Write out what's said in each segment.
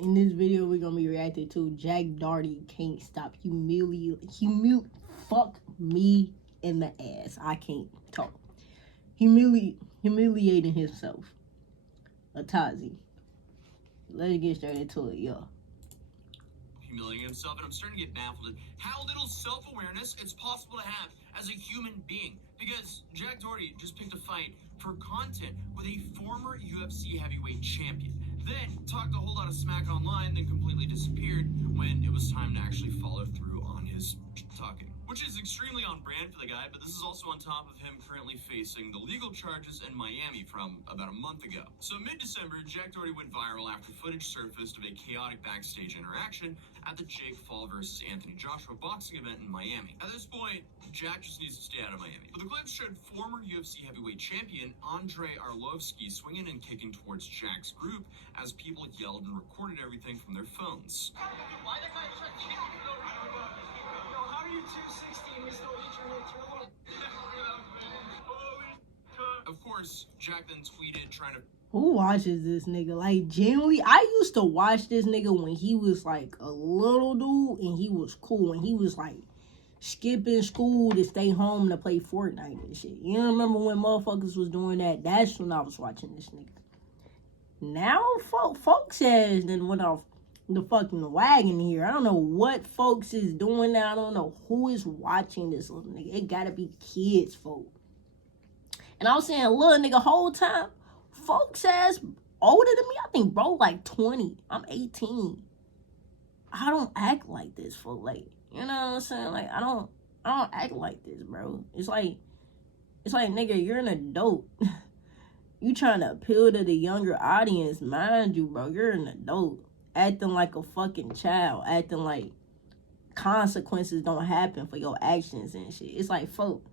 In this video, we're gonna be reacting to Doherty can't stop fuck me in the ass. I can't talk. Humiliating himself. Atazi. Let's get straight into it, y'all. Humiliating himself, and I'm starting to get baffled at how little self-awareness it's possible to have as a human being. Because Jack Doherty just picked a fight for content with a former UFC heavyweight champion. Then talked a whole lot of smack online, then completely disappeared when it was time to actually follow through on his talking. Which is extremely on brand for the guy, but this is also on top of him currently facing the legal charges in Miami from about a month ago. So mid-December, Jack Doherty went viral after footage surfaced of a chaotic backstage interaction at the Jake Paul versus Anthony Joshua boxing event in Miami. At this point, Jack just needs to stay out of Miami. But the clip showed former UFC heavyweight champion Andrei Arlovski swinging and kicking towards Jack's group as people yelled and recorded everything from their phones. Why the guy tried to kick me? How are you 260 and we still hit your hits? You're a little... Of course, Jack then tweeted trying to... Who watches this nigga? Like, generally, I used to watch this nigga when he was, like, a little dude and he was cool. And he was, like, skipping school to stay home to play Fortnite and shit. You know, remember when motherfuckers was doing that? That's when I was watching this nigga. Now, folks has then went off the fucking wagon here. I don't know what folks is doing now. I don't know who is watching this little nigga. It gotta be kids, folks. And I was saying, little nigga, whole time, folks ass older than me. I think bro like 20. I'm 18. I don't act like this, for like, you know what I'm saying? Like, I don't act like this, bro. It's like, nigga, you're an adult. You trying to appeal to the younger audience, mind you, bro. You're an adult. Acting like a fucking child. Acting like consequences don't happen for your actions and shit. It's like, folk,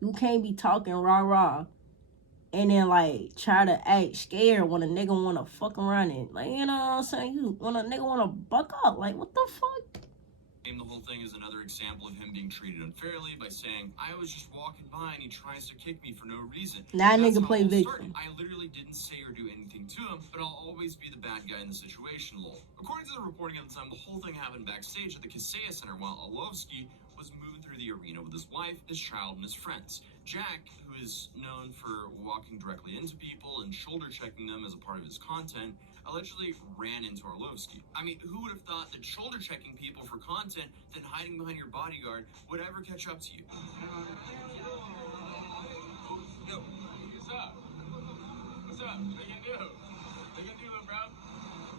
you can't be talking rah-rah and then, like, try to act scared when a nigga want to fuck around and, like, you know what I'm saying? When a nigga want to buck up. Like, what the fuck? The whole thing is another example of him being treated unfairly by saying, I was just walking by and he tries to kick me for no reason. That nigga play victim. I literally didn't say or do anything to him, but I'll always be the bad guy in the situation, lol. According to the reporting at the time, the whole thing happened backstage at the Kaseya Center while Arlovski was moving through the arena with his wife, his child, and his friends. Jack, who is known for walking directly into people and shoulder checking them as a part of his content, allegedly ran into Arlovski. I mean, who would have thought that shoulder checking people for content, then hiding behind your bodyguard, would ever catch up to you? Yo, what's up? What's up? What you gonna do? What you gonna do, little bro?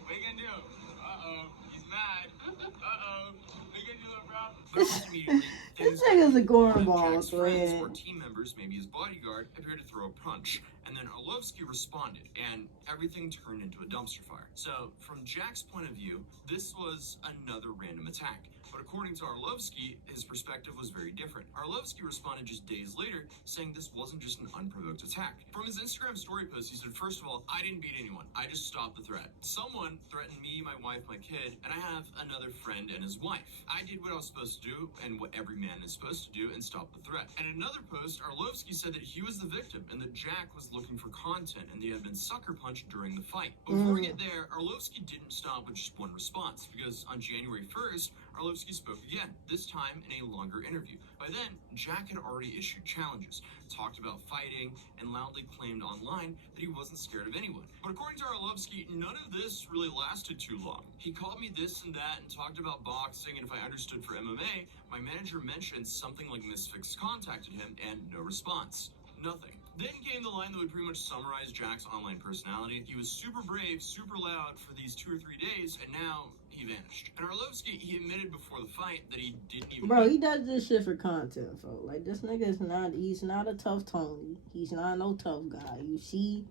What you gonna do? Uh-oh, he's mad. Uh-oh, what you gonna do, little bro? But almost immediately, This nigga's a cornball, Jack's friends man. or team members, maybe his bodyguard, appeared to throw a punch. And then Arlovski responded, and everything turned into a dumpster fire. So, from Jack's point of view, this was another random attack. But according to Arlovski, his perspective was very different. Arlovski responded just days later, saying this wasn't just an unprovoked attack. From his Instagram story post, he said, first of all, I didn't beat anyone. I just stopped the threat. Someone threatened me, my wife, my kid, and I have another friend and his wife. I did what I was supposed to do, and what every man is supposed to do, and stop the threat. And in another post, Arlovski said that he was the victim, and that Jack was looking for content, and they had been sucker punched during the fight. Before we get there, Arlovski didn't stop with just one response, because on January 1st, Arlovski spoke again, this time in a longer interview. By then, Jack had already issued challenges, talked about fighting, and loudly claimed online that he wasn't scared of anyone. But according to Arlovski, none of this really lasted too long. He called me this and that and talked about boxing, and if I understood for MMA, my manager mentioned something like Misfix contacted him, and no response. Nothing. Then came the line that would pretty much summarize Jack's online personality. He was super brave, super loud for these 2 or 3 days, and now he vanished. And Arlovski, he admitted before the fight that he didn't even... Bro, he does this shit for content, folks. Like, this nigga is not, he's not a tough Tony. He's not no tough guy. You see,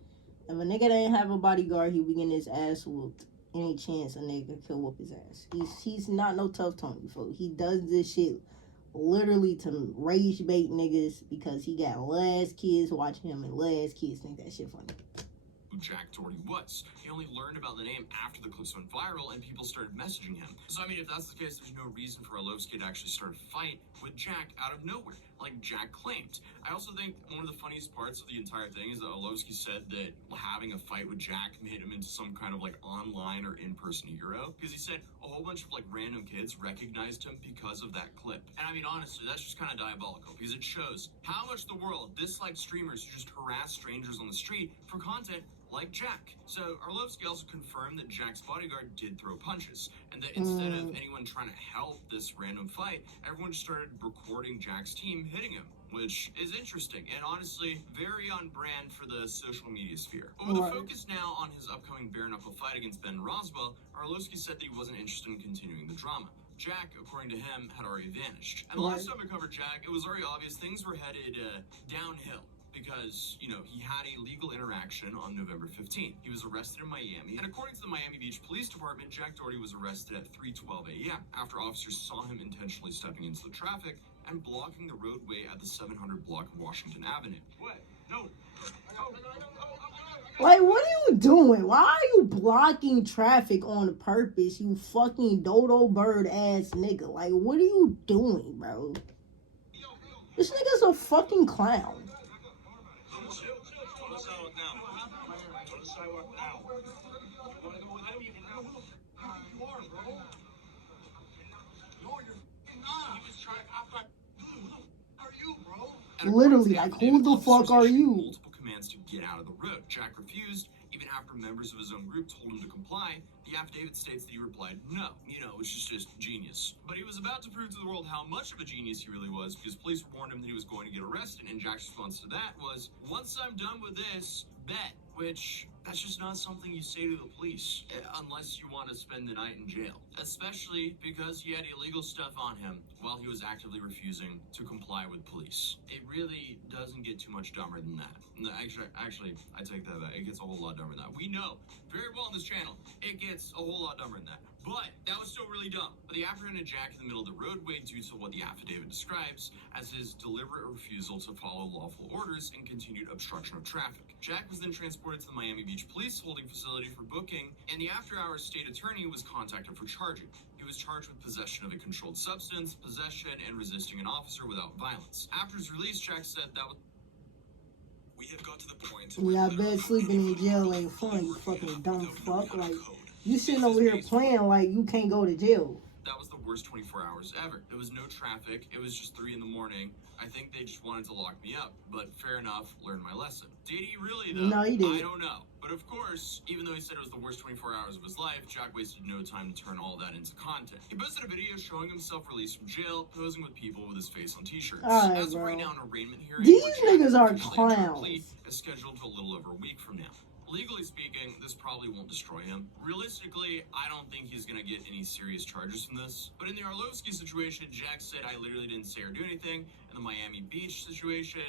if a nigga didn't have a bodyguard, he would get his ass whooped. Any chance a nigga could whoop his ass. He's not no tough Tony, folks. He does this shit literally to rage bait niggas because he got little ass kids watching him and little ass kids think that shit funny. who Jack Doherty was. He only learned about the name after the clips went viral and people started messaging him. So I mean, if that's the case, there's no reason for Arlovski to actually start a fight with Jack out of nowhere, like Jack claimed. I also think one of the funniest parts of the entire thing is that Arlovski said that having a fight with Jack made him into some kind of like online or in-person hero, because he said a whole bunch of like random kids recognized him because of that clip. And I mean, honestly, that's just kind of diabolical, because it shows how much the world dislikes streamers who just harass strangers on the street for content like Jack. So Arlovski also confirmed that Jack's bodyguard did throw punches, and that instead of anyone trying to help this random fight, everyone just started recording Jack's team hitting him, which is interesting and honestly very on brand for the social media sphere. But with the focus now on his upcoming bare knuckle fight against Ben Roswell, Arlovski said that he wasn't interested in continuing the drama. Jack, according to him, had already vanished. And the last time I covered Jack, it was already obvious things were headed downhill, because, you know, he had a legal interaction on November 15th. He was arrested in Miami, and according to the Miami Beach Police Department, Jack Doherty was arrested at 3:12 a.m. after officers saw him intentionally stepping into the traffic and blocking the roadway at the 700 block of Washington Avenue. What? No. Like, what are you doing? Why are you blocking traffic on purpose, you fucking dodo bird ass nigga? Like, what are you doing, bro? This nigga's a fucking clown. Literally, like, who the fuck are you? Multiple commands to get out of the road. Jack refused, even after members of his own group told him to comply. The affidavit states that he replied no, which is just genius. But he was about to prove to the world how much of a genius he really was, because police warned him that he was going to get arrested, and Jack's response to that was, once I'm done with this, bet. Which, that's just not something you say to the police, unless you want to spend the night in jail. Especially because he had illegal stuff on him while he was actively refusing to comply with police. It really doesn't get too much dumber than that. No, actually, I take that back. It gets a whole lot dumber than that. We know very well on this channel, it gets a whole lot dumber than that. But that was still really dumb. But the apprehended Jack in the middle of the roadway due to what the affidavit describes as his deliberate refusal to follow lawful orders and continued obstruction of traffic. Jack was then transported to the Miami Beach Police holding facility for booking, and the after-hours state attorney was contacted for charging. He was charged with possession of a controlled substance, possession, and resisting an officer without violence. After his release, Jack said that was... We have got to the point... Yeah, I bet sleeping in jail ain't fun, you fucking dumb fuck. Like, you sitting over here playing like you can't go to jail. That was the worst 24 hours ever. There was no traffic. It was just 3 in the morning. I think they just wanted to lock me up, but fair enough, learned my lesson. Did he really, though? No, he didn't. I don't know. But of course, even though he said it was the worst 24 hours of his life, Jack wasted no time to turn all that into content. He posted a video showing himself released from jail, posing with people with his face on t-shirts. As of right now, an arraignment hearing these niggas are clowns. Is scheduled for a little over a week from now. Legally speaking, this probably won't destroy him. Realistically, I don't think he's going to get any serious charges from this. But in the Arlovski situation, Jack said, I literally didn't say or do anything. In the Miami Beach situation,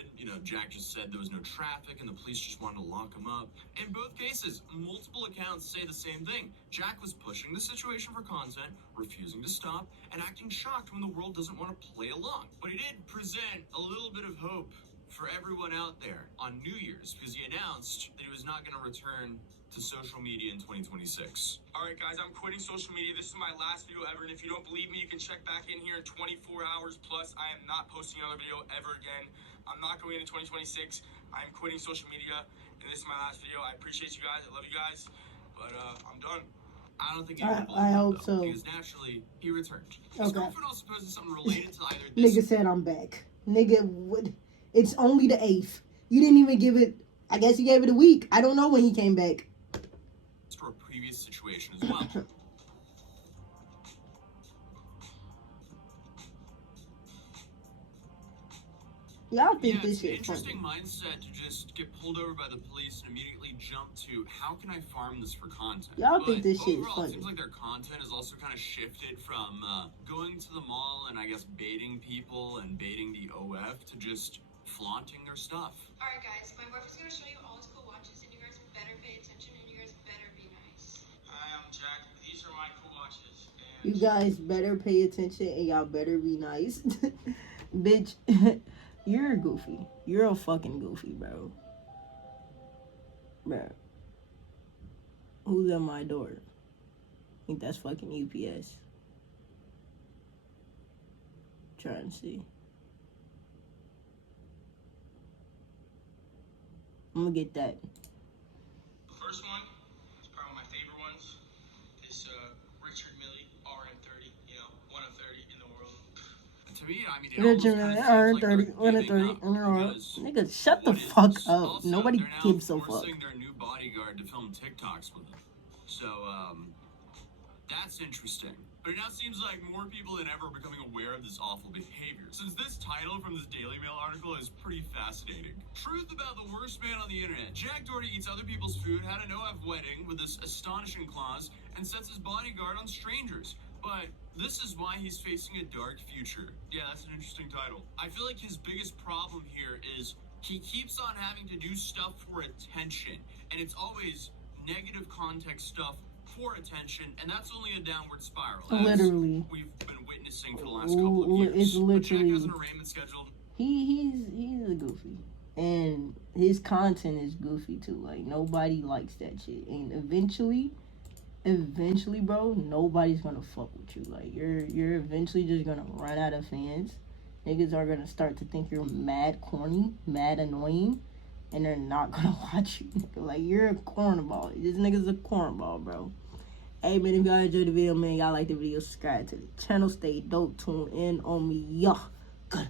Jack just said there was no traffic and the police just wanted to lock him up. In both cases, multiple accounts say the same thing. Jack was pushing the situation for content, refusing to stop, and acting shocked when the world doesn't want to play along. But he did present a little bit of hope for everyone out there on New Year's, because he announced that he was not going to return to social media in 2026. All right, guys, I'm quitting social media. This is my last video ever, and if you don't believe me, you can check back in here in 24 hours plus. I am not posting another video ever again. I'm not going into 2026. I'm quitting social media, and this is my last video. I appreciate you guys. I love you guys, but I'm done. I don't think I hope so. Because naturally, he returned. Okay. His girlfriend also posted something related to either this... Nigga said I'm back. Nigga would... It's only the 8th. You didn't even give it... I guess you gave it a week. I don't know when he came back. For a previous situation as well. Y'all think this shit interesting funny. Mindset to just get pulled over by the police and immediately jump to how can I farm this for content? Y'all think this shit overall, funny. It seems like their content has also kind of shifted from going to the mall and I guess baiting people and baiting the OF to just flaunting their stuff. All right, guys, my boyfriend's gonna show you all his cool watches, and you guys better pay attention, and you guys better be nice. Hi, I'm Jack. These are my cool watches. You guys better pay attention and y'all better be nice. Bitch, you're a goofy. You're a fucking goofy, bro. Bro. Who's at my door? I think that's fucking UPS. Trying to see. I'm gonna get that. The first one is probably one of my favorite ones. This Richard Millie RM30, you know, 1 of 30 in the world. To me, I mean, it Richard almost Millie, kind of seems like RM30, they're 1 of giving 30 up in the world. because Nigga, shut the what is fuck this? up. Also, Nobody they're now gives a fuck. forcing their new bodyguard to film TikToks with them. So, that's interesting. But it now seems like more people than ever are becoming aware of this awful behavior. Since this title from this Daily Mail article is pretty fascinating. Truth about the worst man on the internet. Jack Doherty eats other people's food, had a no-F wedding with this astonishing clause, and sets his bodyguard on strangers. But this is why he's facing a dark future. Yeah, that's an interesting title. I feel like his biggest problem here is he keeps on having to do stuff for attention. And it's always negative context stuff for attention, and that's only a downward spiral. Literally. We've been witnessing for the last couple of years. It's But Jack literally. has an arraignment scheduled. He's a goofy, and his content is goofy too. Like nobody likes that shit, and eventually, bro, nobody's gonna fuck with you. Like you're eventually just gonna run out of fans. Niggas are gonna start to think you're mad corny, mad annoying, and they're not gonna watch you. Like you're a cornball. This nigga's a cornball, bro. Hey man, if y'all enjoyed the video, man, y'all like the video, subscribe to the channel, stay dope, tune in on me, y'all. Good.